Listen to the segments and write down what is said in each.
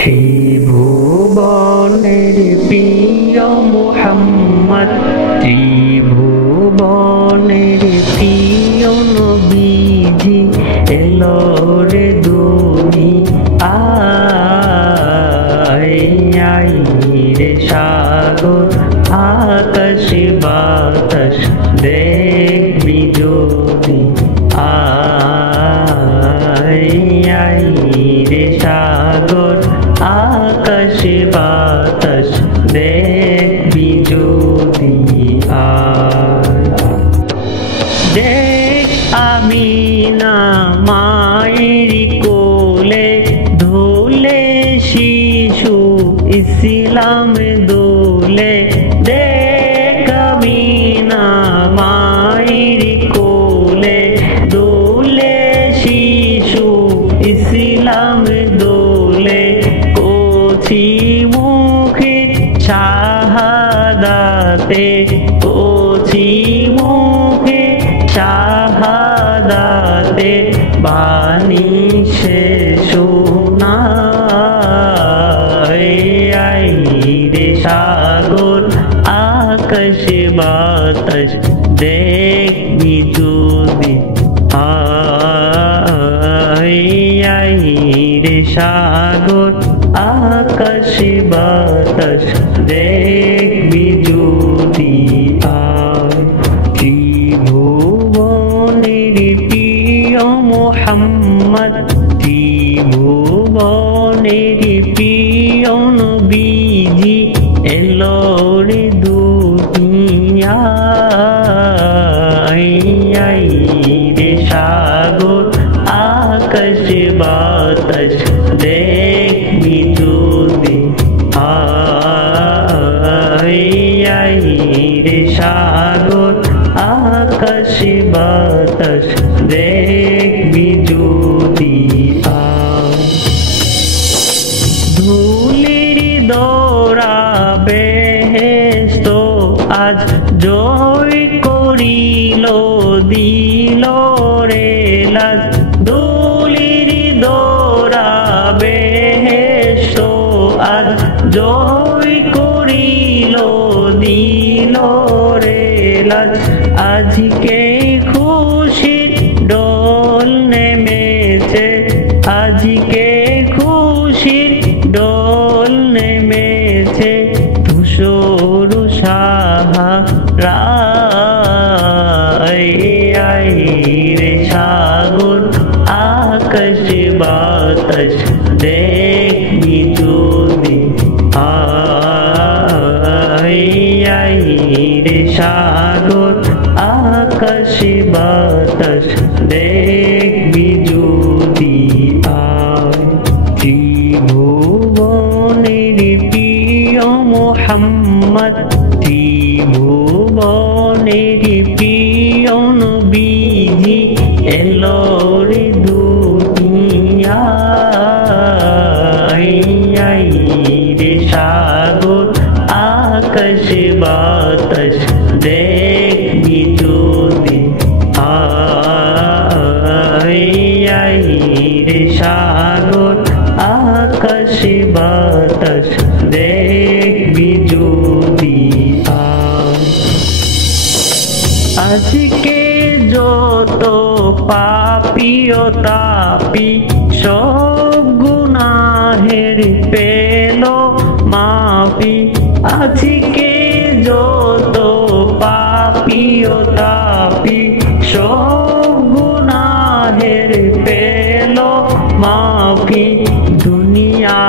ত্রিভুবনের প্রিয় মুহাম্মদ, ত্রিভুবনের প্রিয় নবীজি এলো রে দুনিয়ায়। আই রে সাগর আকাশ বাতাস দেখবি যদি আই রে সাগর আকাশ বাতাস দেখবি যদি দেখ আমিনা মায়ের কোলে ধুলে শিশু ইসলাম দোলে। দেখ আমিনা মায়ের কোলে দোলে শিশু ইসলাম দোলে। কচি মুখে শাহাদাতে, কচি মুখে শাহাদাতে বাণী সে শোনায়। আই রে সাগর আকাশ বাতাস দেখবি যদি আই রে সাগর আকাশ বাতাস দেখবি যদি ত্রিভুবনের প্রিয় মুহাম্মদ, ত্রিভুবনের প্রিয় নবীজি এলো রে দুনিয়ায়। রে সাগর আকাশ বাতাস দেখবি যদি রে সাগর আকাশ বাতাস দেখবি যদি ধুলির দৌড়া বেহেশত আজ জয় করিল দিল রে লাজ। ধুলির দৌড়া বেহেশত আজ জয় করিল দিল রে লাজ। আজকে খুশির ডোল নেমেছে, আজকে খুশির ডোল নেমেছে ধূসর সাহারায়। আই রে সাগর আকাশ বাতাস দেখবি যদি আই রে সাগর আকাশ বাতাস দেখবি যদি ত্রিভুবনের প্রিয় মুহাম্মদ, ত্রিভুবনের প্রিয় নবীজি এলো রে দুনিয়ায়। রে সাগর আকাশ বাতাস দেখবি যদি রে সাগর আকাশ বাতাস দেখবি যদি আজকে যত পাপী ও তাপী সব গুনাহের পেল মাফি। আজকে যত পাপী ও তাপী সব গুনাহের পেল মাফি। দুনিয়া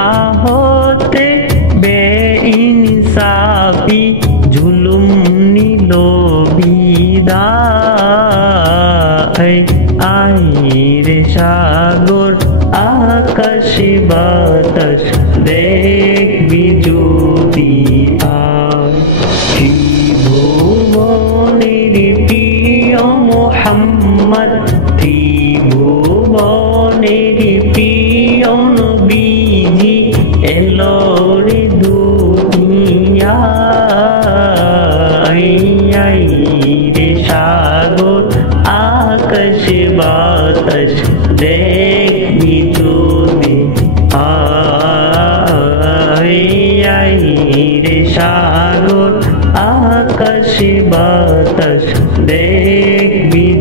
হতে বেইনসাফি জুলুম নিল বিদায়। আই রে সাগর আকাশ বাতাস দেখবি যদি ত্রিভুবনের প্রিয় মুহাম্মদ, ত্রিভুবনের প্রিয় নবীজি এলো রে দুনিয়ায়। রে সাগর আকাশ বাতাস দেখবি যদি রে সাগর আকাশ বাতাস দেখবি